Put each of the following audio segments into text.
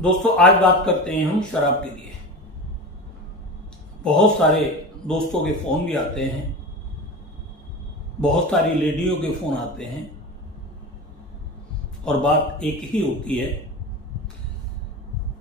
दोस्तों आज बात करते हैं हम शराब के लिए। बहुत सारे दोस्तों के फोन भी आते हैं, बहुत सारी लेडियों के फोन आते हैं और बात एक ही होती है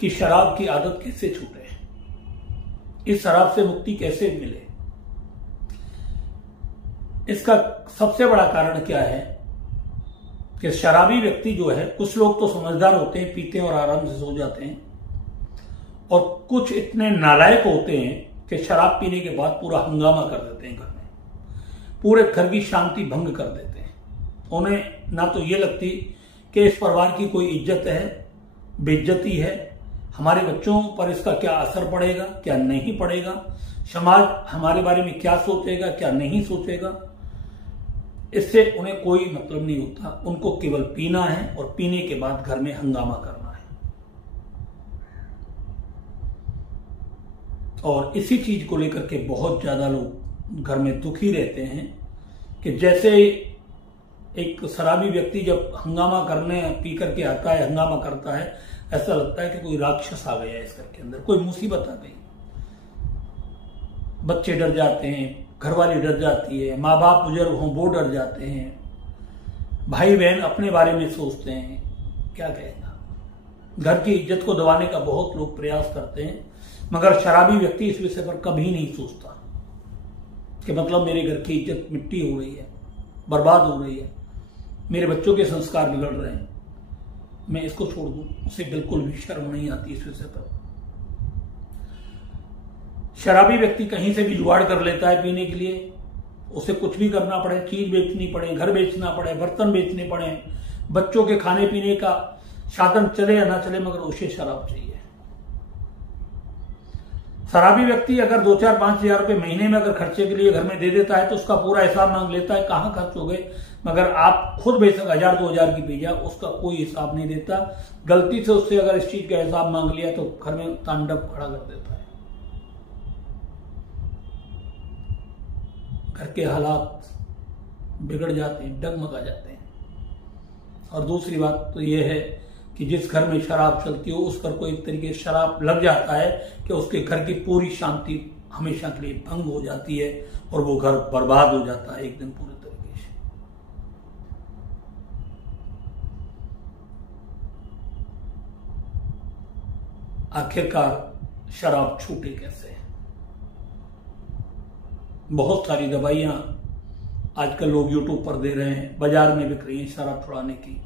कि शराब की आदत कैसे छूटे, इस शराब से मुक्ति कैसे मिले। इसका सबसे बड़ा कारण क्या है कि शराबी व्यक्ति जो है, कुछ लोग तो समझदार होते हैं, पीते हैं और आराम से सो जाते हैं, और कुछ इतने नालायक होते हैं कि शराब पीने के बाद पूरा हंगामा कर देते हैं घर में, पूरे घर की शांति भंग कर देते हैं। उन्हें ना तो ये लगती कि इस परिवार की कोई इज्जत है, बेइज्जती है, हमारे बच्चों पर इसका क्या असर पड़ेगा, क्या नहीं पड़ेगा, समाज हमारे बारे में क्या सोचेगा, क्या नहीं सोचेगा। इससे उन्हें कोई मतलब नहीं होता, उनको केवल पीना है और पीने के बाद घर में हंगामा करना है। और इसी चीज को लेकर के बहुत ज्यादा लोग घर में दुखी रहते हैं कि जैसे एक शराबी व्यक्ति जब हंगामा करने पी करके आता है, हंगामा करता है, ऐसा लगता है कि कोई राक्षस आ गया है इस घर के अंदर, कोई मुसीबत आ गई। बच्चे डर जाते हैं, घरवाली डर जाती है, माँ बाप बुजुर्ग हों वो डर जाते हैं, भाई बहन अपने बारे में सोचते हैं क्या कहेगा। घर की इज्जत को दबाने का बहुत लोग प्रयास करते हैं, मगर शराबी व्यक्ति इस विषय पर कभी नहीं सोचता कि मतलब मेरे घर की इज्जत मिट्टी हो रही है, बर्बाद हो रही है, मेरे बच्चों के संस्कार बिगड़ रहे हैं, मैं इसको छोड़ दूं। उसे बिल्कुल भी शर्म नहीं आती इस विषय पर। शराबी व्यक्ति कहीं से भी जुगाड़ कर लेता है पीने के लिए, उसे कुछ भी करना पड़े, चीज बेचनी पड़े, घर बेचना पड़े, बर्तन बेचने पड़े, बच्चों के खाने पीने का साधन चले या ना चले, मगर उसे शराब चाहिए। शराबी व्यक्ति अगर 2-4-5 हजार रुपए महीने में अगर खर्चे के लिए घर में दे देता है तो उसका पूरा हिसाब मांग लेता है, कहां खर्च हो गए। मगर आप खुद बेशक 1000-2000 की पी जाए, उसका कोई हिसाब नहीं देता। गलती से उससे अगर इस चीज का हिसाब मांग लिया तो घर में तांडव खड़ा कर देता है। घर के हालात बिगड़ जाते हैं, डगमगा जाते हैं। और दूसरी बात तो यह है कि जिस घर में शराब चलती हो उस घर को एक तरीके से शराब लग जाता है कि उसके घर की पूरी शांति हमेशा के लिए भंग हो जाती है और वो घर बर्बाद हो जाता है एक दिन पूरे तरीके से। आखिरकार शराब छूटे कैसे? बहुत सारी दवाइयां आजकल लोग यूट्यूब पर दे रहे हैं, बाजार में बिक रही हैं शराब छुड़ाने की।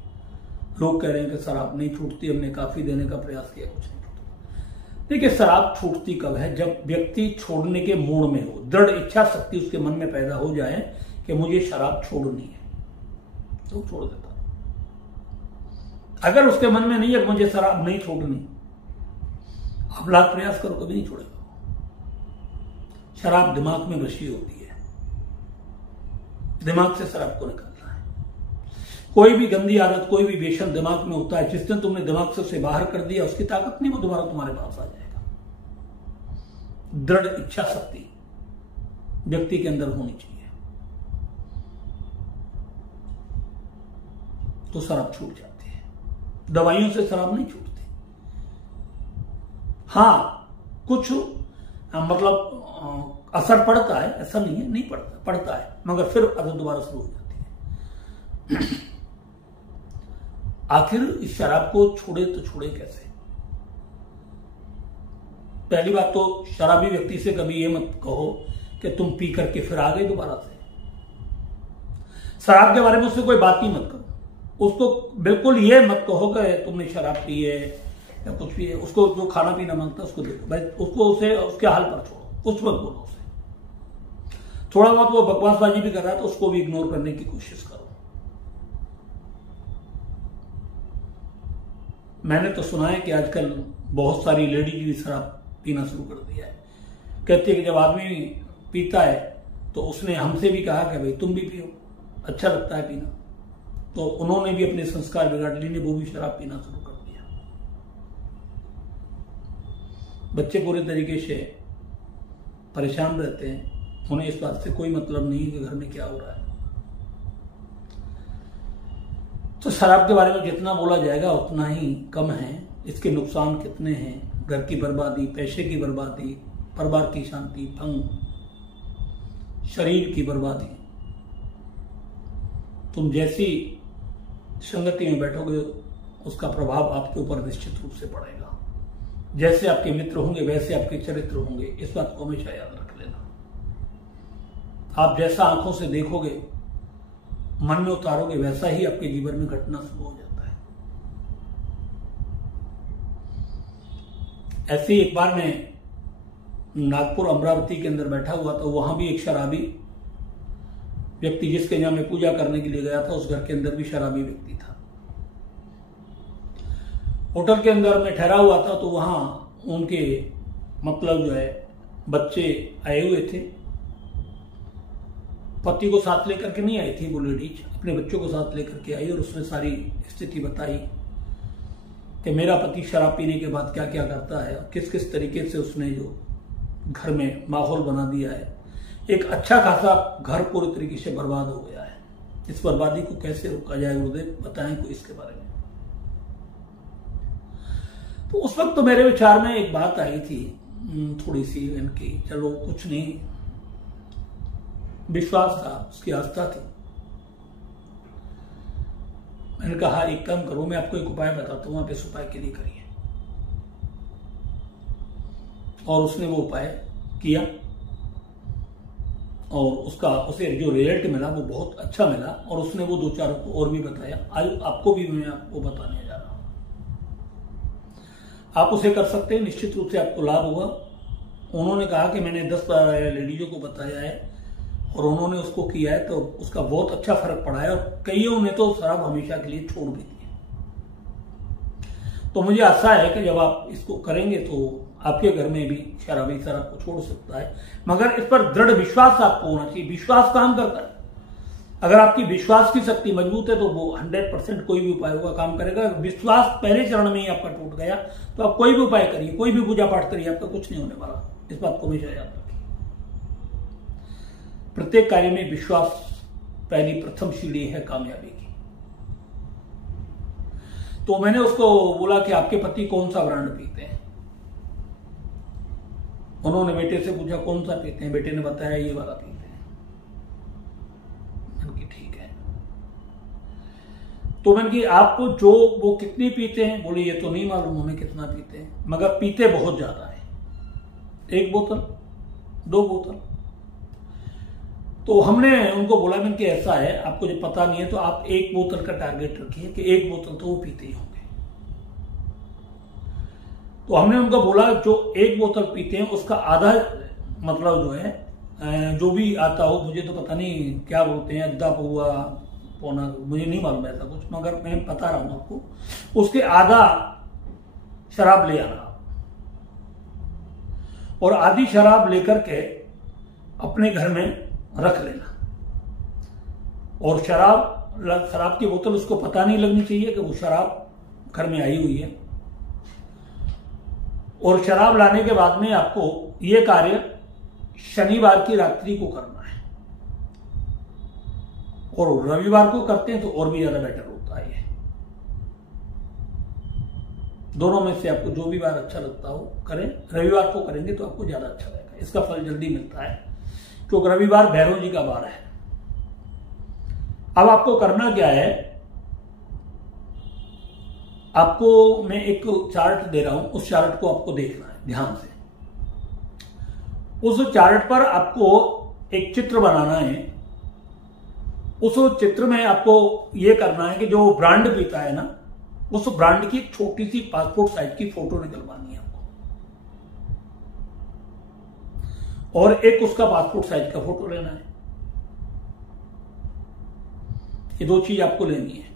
लोग कह रहे हैं कि शराब नहीं छूटती, हमने काफी देने का प्रयास किया, कुछ नहीं छूटती। देखिए, शराब छूटती कब है? जब व्यक्ति छोड़ने के मूड में हो, दृढ़ इच्छा शक्ति उसके मन में पैदा हो जाए कि मुझे शराब छोड़नी है, तो छोड़ देता। अगर उसके मन में नहीं है मुझे शराब नहीं छोड़नी, आप लाख प्रयास करो कभी नहीं छोड़ेगा। शराब दिमाग में बसी होती है, दिमाग से शराब को निकालना है। कोई भी गंदी आदत, कोई भी व्यसन दिमाग में होता है, जिस दिन तुमने दिमाग से उसे बाहर कर दिया, उसकी ताकत नहीं, वो दोबारा तुम्हारे पास आ जाएगा। दृढ़ इच्छा शक्ति व्यक्ति के अंदर होनी चाहिए, तो शराब छूट जाती है। दवाइयों से शराब नहीं छूटती। हाँ, कुछ मतलब असर पड़ता है, ऐसा नहीं है नहीं पड़ता, पड़ता है, मगर फिर आदत दोबारा शुरू हो जाती है। आखिर इस शराब को छोड़े तो छोड़े कैसे? पहली बात तो शराबी व्यक्ति से कभी ये मत कहो कि तुम पी करके फिर आ गए दोबारा से। शराब के बारे में उससे कोई बात ही मत करो। उसको बिल्कुल ये मत कहो कि तुमने शराब पी है या कुछ भी है। उसको जो खाना पीना मांगता है उसको दे दो भाई, उसको उसे उसके हाल पर छोड़ो, कुछ मत बोलो उसे। थोड़ा बहुत वो बकवासबाजी भी कर रहा है तो उसको भी इग्नोर करने की कोशिश करो। मैंने तो सुना है कि आजकल बहुत सारी लेडीज भी शराब पीना शुरू कर दिया है। कहती है कि जब आदमी पीता है तो उसने हमसे भी कहा कि भाई तुम भी पियो, अच्छा लगता है पीना, तो उन्होंने भी अपने संस्कार बिगाड़ लिए, वो भी शराब पीना शुरू कर दिया। बच्चे पूरे तरीके से परेशान रहते हैं, उन्हें इस बात से कोई मतलब नहीं है कि घर में क्या हो रहा है। तो शराब के बारे में जितना बोला जाएगा उतना ही कम है। इसके नुकसान कितने हैं, घर की बर्बादी, पैसे की बर्बादी, परिवार की शांति भंग, शरीर की बर्बादी। तुम जैसी संगति में बैठोगे उसका प्रभाव आपके ऊपर निश्चित रूप से पड़ेगा। जैसे आपके मित्र होंगे वैसे आपके चरित्र होंगे, इस बात को हमेशा याद रख लेना। आप जैसा आंखों से देखोगे, मन में उतारोगे, वैसा ही आपके जीवन में घटना शुरू हो जाता है। ऐसे ही एक बार मैं नागपुर अमरावती के अंदर बैठा हुआ था, वहां भी एक शराबी व्यक्ति, जिसके यहां मैं पूजा करने के लिए गया था, उस घर के अंदर भी शराबी व्यक्ति था। होटल के अंदर मैं ठहरा हुआ था, तो वहां उनके मतलब जो है बच्चे आए हुए थे। पति को साथ लेकर के नहीं आई थी वो लेडीज, अपने बच्चों को साथ लेकर के आई और उसने सारी स्थिति बताई कि मेरा पति शराब पीने के बाद क्या क्या करता है, किस किस तरीके से उसने जो घर में माहौल बना दिया है। एक अच्छा खासा घर पूरी तरीके से बर्बाद हो गया है। इस बर्बादी को कैसे रोका जाए गुरुदेव, बताएं कोई इसके बारे में। तो उस वक्त तो मेरे विचार में एक बात आई थी थोड़ी सी इनकी, चलो कुछ नहीं, विश्वास था, उसकी आस्था थी। मैंने कहा एक काम करो, मैं आपको एक उपाय बताता हूं, आप इस उपाय के लिए करिए। और उसने वो उपाय किया और उसे जो रिजल्ट मिला वो बहुत अच्छा मिला। और उसने वो 2-4 को और भी बताया। आज आपको भी मैं आपको बताने जा रहा हूं। आप उसे कर सकते हैं, निश्चित रूप से आपको लाभ होगा। उन्होंने कहा कि मैंने 10 लेडीजों को बताया है और उन्होंने उसको किया है, तो उसका बहुत अच्छा फर्क पड़ा है और कईयों ने तो शराब हमेशा के लिए छोड़ भी दी। तो मुझे आशा है कि जब आप इसको करेंगे तो आपके घर में भी शराबी शराब को छोड़ सकता है, मगर इस पर दृढ़ विश्वास आपको होना चाहिए। विश्वास काम करता है। अगर आपकी विश्वास की शक्ति मजबूत है तो वो 100% कोई भी उपाय होगा काम करेगा। विश्वास पहले चरण में ही आपका टूट गया तो आप कोई भी उपाय करिए, कोई भी पूजा पाठ करिए, आपका कुछ नहीं होने वाला। इस बात को हमेशा याद रखिए। प्रत्येक कार्य में विश्वास पहली प्रथम सीढ़ी है कामयाबी की। तो मैंने उसको बोला कि आपके पति कौन सा ब्रांड पीते हैं। उन्होंने बेटे से पूछा कौन सा पीते हैं, बेटे ने बताया ये वाला पीते हैं। मैंने कहा ठीक है। तो मैंने कहा आपको जो वो कितनी पीते हैं, बोले ये तो नहीं मालूम हमें कितना पीते हैं, मगर पीते बहुत ज्यादा है, 1 बोतल 2 बोतल। तो हमने उनको बोला मैंने कि ऐसा है, आपको जब पता नहीं है तो आप 1 बोतल का टारगेट रखिए कि 1 बोतल तो वो पीते ही होंगे। तो हमने उनको बोला जो 1 बोतल पीते हैं उसका आधा मतलब जो है जो भी आता हो, मुझे तो पता नहीं क्या बोलते हैं, अद्धा पौवा पौना, मुझे नहीं मालूम ऐसा कुछ, मगर मैं बता रहा हूं आपको, उसके आधा शराब ले आना और आधी शराब लेकर के अपने घर में रख लेना। और शराब की बोतल उसको पता नहीं लगनी चाहिए कि वो शराब घर में आई हुई है। और शराब लाने के बाद में आपको यह कार्य शनिवार की रात्रि को करना है, और रविवार को करते हैं तो और भी ज्यादा बेटर होता है। ये दोनों में से आपको जो भी बार अच्छा लगता हो करें। रविवार को करेंगे तो आपको ज्यादा अच्छा लगेगा, इसका फल जल्दी मिलता है, क्योंकि रविवार भैरव जी का वार है। अब आपको करना क्या है, आपको मैं एक चार्ट दे रहा हूं, उस चार्ट को आपको देखना है ध्यान से। उस चार्ट पर आपको एक चित्र बनाना है। उस चित्र में आपको यह करना है कि जो ब्रांड पीता है ना, उस ब्रांड की एक छोटी सी पासपोर्ट साइज की फोटो निकलवानी है आपको, और एक उसका पासपोर्ट साइज का फोटो लेना है। ये 2 चीज आपको लेनी है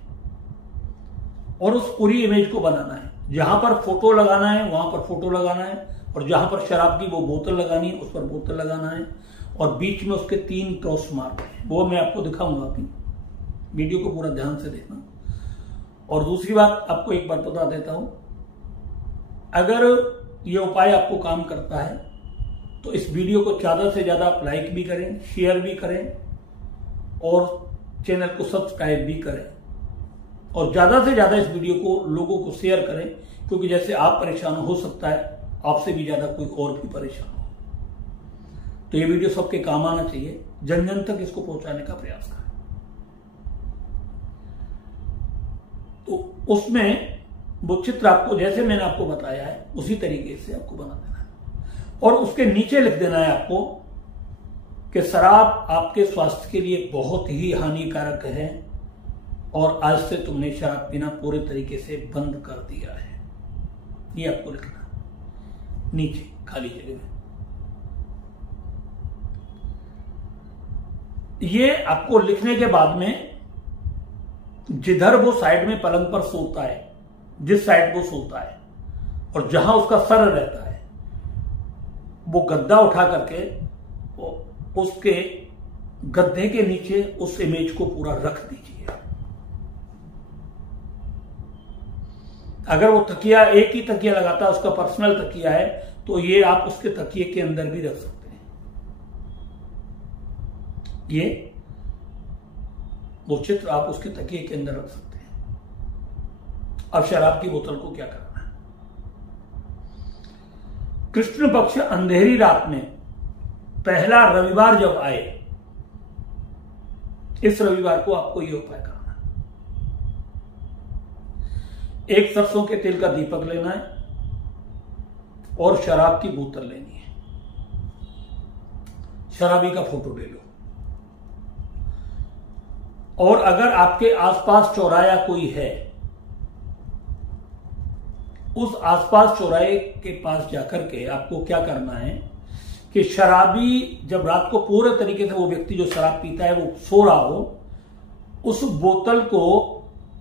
और उस पूरी इमेज को बनाना है। जहां पर फोटो लगाना है वहां पर फोटो लगाना है, और जहां पर शराब की वो बोतल लगानी है उस पर बोतल लगाना है, और बीच में उसके 3 क्रॉस मार्क है। वो मैं आपको दिखाऊंगा, अपनी वीडियो को पूरा ध्यान से देखना। और दूसरी बात आपको एक बार बता देता हूं, अगर ये उपाय आपको काम करता है तो इस वीडियो को ज्यादा से ज्यादा आप लाइक भी करें, शेयर भी करें और चैनल को सब्सक्राइब भी करें। और ज्यादा से ज्यादा इस वीडियो को लोगों को शेयर करें, क्योंकि जैसे आप परेशान हो सकता है आपसे भी ज्यादा कोई और भी परेशान हो। तो ये वीडियो सबके काम आना चाहिए, जन जन तक इसको पहुंचाने का प्रयास करें। तो उसमें वो चित्र आपको जैसे मैंने आपको बताया है उसी तरीके से आपको बना देना है, और उसके नीचे लिख देना है आपको कि शराब आपके स्वास्थ्य के लिए बहुत ही हानिकारक है और आज से तुमने शराब पीना पूरे तरीके से बंद कर दिया है। ये आपको लिखना नीचे खाली जगह में। ये आपको लिखने के बाद में जिधर वो साइड में पलंग पर सोता है, जिस साइड वो सोता है और जहां उसका सर रहता है, वो गद्दा उठा करके उसके गद्दे के नीचे उस इमेज को पूरा रख दीजिए। अगर वो तकिया एक ही तकिया लगाता है, उसका पर्सनल तकिया है, तो ये आप उसके तकिए के अंदर भी रख सकते हैं। ये वो चित्र आप उसके तकिए के अंदर रख सकते हैं। अब शराब की बोतल को क्या करना है? कृष्ण पक्ष अंधेरी रात में पहला रविवार जब आए, इस रविवार को आपको यह उपाय करना है। एक सरसों के तेल का दीपक लेना है और शराब की बोतल लेनी है। शराबी का फोटो ले लो, और अगर आपके आसपास चौराया कोई है, उस आसपास चौराहे के पास जाकर के आपको क्या करना है कि शराबी जब रात को पूरे तरीके से वो व्यक्ति जो शराब पीता है वो सो रहा हो, उस बोतल को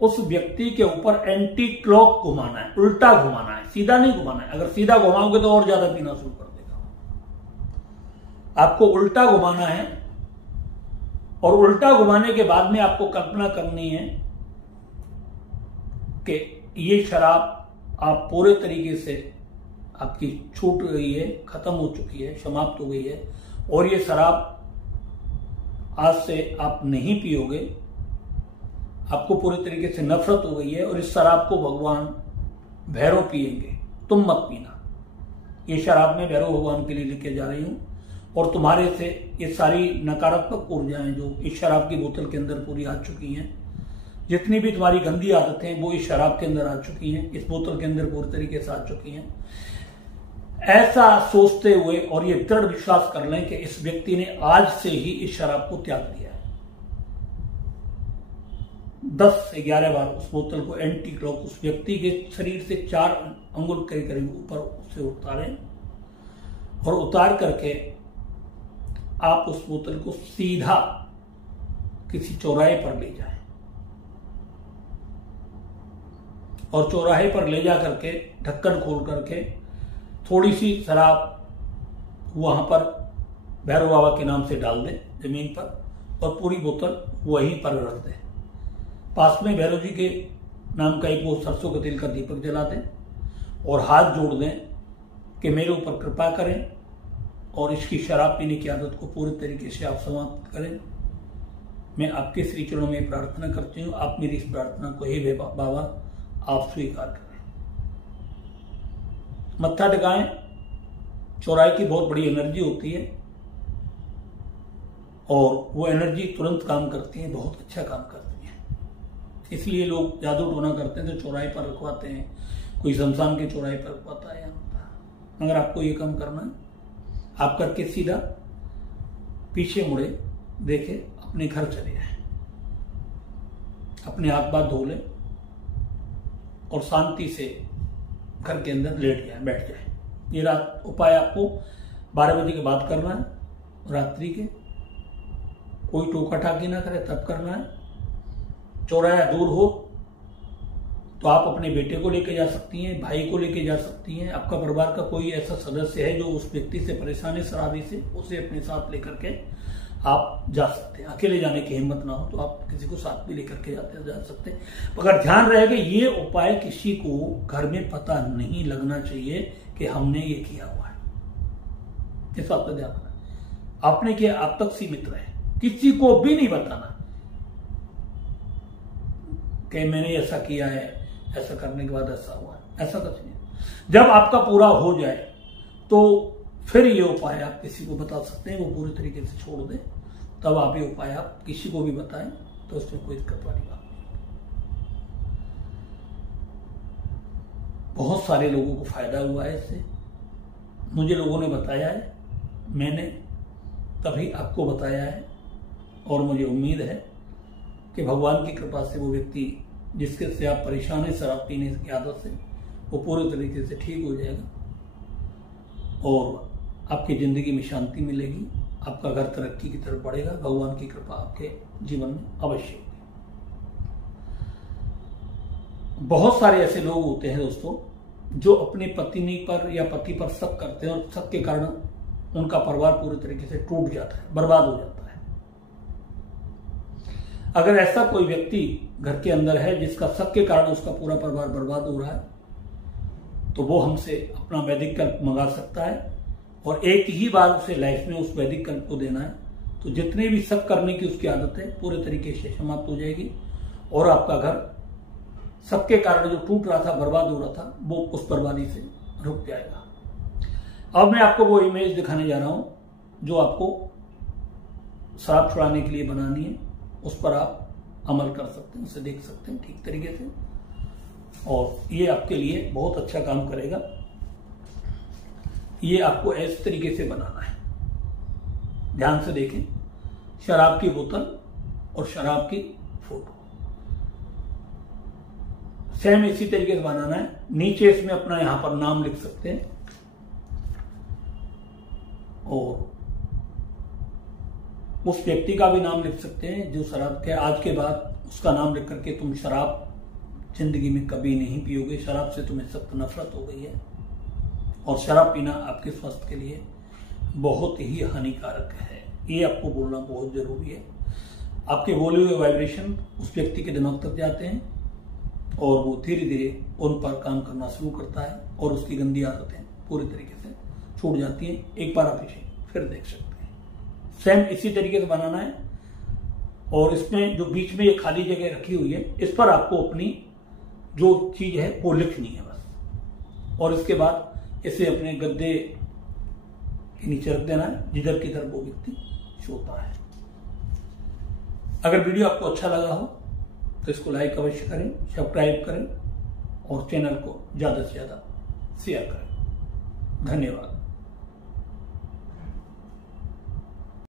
उस व्यक्ति के ऊपर एंटी क्लॉक घुमाना है, उल्टा घुमाना है, सीधा नहीं घुमाना है। अगर सीधा घुमाओगे तो और ज्यादा पीना शुरू कर देगा। आपको उल्टा घुमाना है, और उल्टा घुमाने के बाद में आपको कल्पना करनी है कि ये शराब आप पूरे तरीके से आपकी छूट गई है, खत्म हो चुकी है, समाप्त हो गई है, और ये शराब आज से आप नहीं पियोगे, आपको पूरे तरीके से नफरत हो गई है, और इस शराब को भगवान भैरव पिएंगे, तुम मत पीना। ये शराब मैं भैरव भगवान के लिए लेके जा रही हूं, और तुम्हारे से ये सारी नकारात्मक ऊर्जाएं जो इस शराब की बोतल के अंदर पूरी आ चुकी हैं, जितनी भी तुम्हारी गंदी आदतें वो इस शराब के अंदर आ चुकी हैं, इस बोतल के अंदर पूरी तरीके से आ चुकी हैं। ऐसा सोचते हुए और ये दृढ़ विश्वास कर लें कि इस व्यक्ति ने आज से ही इस शराब को त्याग दिया है। 10 से 11 बार उस बोतल को एंटी क्लॉक उस व्यक्ति के शरीर से 4 अंगुल के करीब ऊपर उसे उतारें, और उतार करके आप उस बोतल को सीधा किसी चौराहे पर ले जाएं, और चौराहे पर ले जा करके ढक्कन खोल करके थोड़ी सी शराब वहां पर भैरव बाबा के नाम से डाल दें जमीन पर, और पूरी बोतल वहीं पर रख दें। पास में भैरव जी के नाम का एक वो सरसों के तेल का दीपक जला दें, और हाथ जोड़ दें कि मेरे ऊपर कृपा करें और इसकी शराब पीने की आदत को पूरी तरीके से आप समाप्त करें। मैं आपके श्री चरणों में प्रार्थना करती हूँ, आप मेरी इस प्रार्थना को हे बाबा आप स्वीकार करें। मत्था टिकाएं। चौराहे की बहुत बड़ी एनर्जी होती है, और वो एनर्जी तुरंत काम करती है, बहुत अच्छा काम करती है। इसलिए लोग जादू टोना करते हैं तो चौराहे पर रखवाते हैं, कोई शमशान के चौराहे पर रखवाता है। अगर आपको ये काम करना है, आप करके सीधा पीछे मुड़े, देखे अपने घर चले जाए, अपने हाथ पाथ धो लें और शांति से घर के अंदर लेट जाए, बैठ जाए। ये रात उपाय आपको 12 बजे के बाद करना है, रात्रि के। कोई टोका टाकी ना करे तब करना है। चौराहा दूर हो तो आप अपने बेटे को लेके जा सकती हैं, भाई को लेके जा सकती हैं, आपका परिवार का कोई ऐसा सदस्य है जो उस व्यक्ति से परेशान है शराबी से, उसे अपने साथ लेकर के आप जा सकते हैं। अकेले जाने की हिम्मत ना हो तो आप किसी को साथ भी लेकर के जा सकते हैं। मगर ध्यान रहेगा ये उपाय किसी को घर में पता नहीं लगना चाहिए कि हमने ये किया हुआ है। इस बात का ध्यान रखना। आपने किया आप तक सीमित रहे, किसी को भी नहीं बताना कि मैंने ऐसा किया है, ऐसा करने के बाद ऐसा हुआ है, ऐसा कुछ नहीं। जब आपका पूरा हो जाए तो फिर ये उपाय आप किसी को बता सकते हैं, वो पूरी तरीके से छोड़ दे, तब आप ये उपाय आप किसी को भी बताएं, तो उसमें कोई दिक्कत वाली बात नहीं। बहुत सारे लोगों को फायदा हुआ है इससे, मुझे लोगों ने बताया है, मैंने तभी आपको बताया है, और मुझे उम्मीद है कि भगवान की कृपा से वो व्यक्ति जिसके से आप परेशान हैं शराब पीने की आदत से, वो पूरे तरीके से ठीक हो जाएगा और आपकी जिंदगी में शांति मिलेगी, आपका घर तरक्की की तरफ बढ़ेगा। भगवान की कृपा आपके जीवन में अवश्य होगी। बहुत सारे ऐसे लोग होते हैं दोस्तों जो अपनी पत्नी पर या पति पर शक करते हैं और शक के कारण उनका परिवार पूरी तरीके से टूट जाता है, बर्बाद हो जाता है। अगर ऐसा कोई व्यक्ति घर के अंदर है जिसका शक के कारण उसका पूरा परिवार बर्बाद हो रहा है, तो वो हमसे अपना वैदिक कल्प मंगा सकता है और एक ही बार उसे लाइफ में उस वैदिक कल्प को देना है, तो जितने भी शक करने की उसकी आदत है पूरे तरीके से समाप्त हो जाएगी और आपका घर शक के कारण जो टूट रहा था, बर्बाद हो रहा था, वो उस बर्बादी से रुक जाएगा। अब मैं आपको वो इमेज दिखाने जा रहा हूं जो आपको शराब छुड़ाने के लिए बनानी है, उस पर आप अमल कर सकते हैं, उसे देख सकते हैं ठीक तरीके से, और ये आपके लिए बहुत अच्छा काम करेगा। ये आपको इस तरीके से बनाना है, ध्यान से देखें। शराब की बोतल और शराब की फोटो सेम इसी तरीके से बनाना है। नीचे इसमें अपना यहां पर नाम लिख सकते हैं और उस व्यक्ति का भी नाम लिख सकते हैं जो शराब के, आज के बाद उसका नाम लिख करके तुम शराब जिंदगी में कभी नहीं पियोगे, शराब से तुम्हें सख्त नफरत हो गई है और शराब पीना आपके स्वास्थ्य के लिए बहुत ही हानिकारक है। ये आपको बोलना बहुत जरूरी है। आपके बोले हुए वाइब्रेशन उस व्यक्ति के दिमाग तक जाते हैं और वो धीरे धीरे उन पर काम करना शुरू करता है और उसकी गंदी आदतें पूरी तरीके से छूट जाती हैं। एक बार आप इसे फिर देख सकते हैं। सेम इसी तरीके से बनाना है और इसमें जो बीच में ये खाली जगह रखी हुई है, इस पर आपको अपनी जो चीज है वो लिखनी है बस, और इसके बाद इसे अपने गद्दे के नीचे रख देना है जिधर की तरफ वो व्यक्ति सोता है। अगर वीडियो आपको अच्छा लगा हो तो इसको लाइक अवश्य करें, सब्सक्राइब करें और चैनल को ज्यादा से ज्यादा शेयर करें। धन्यवाद।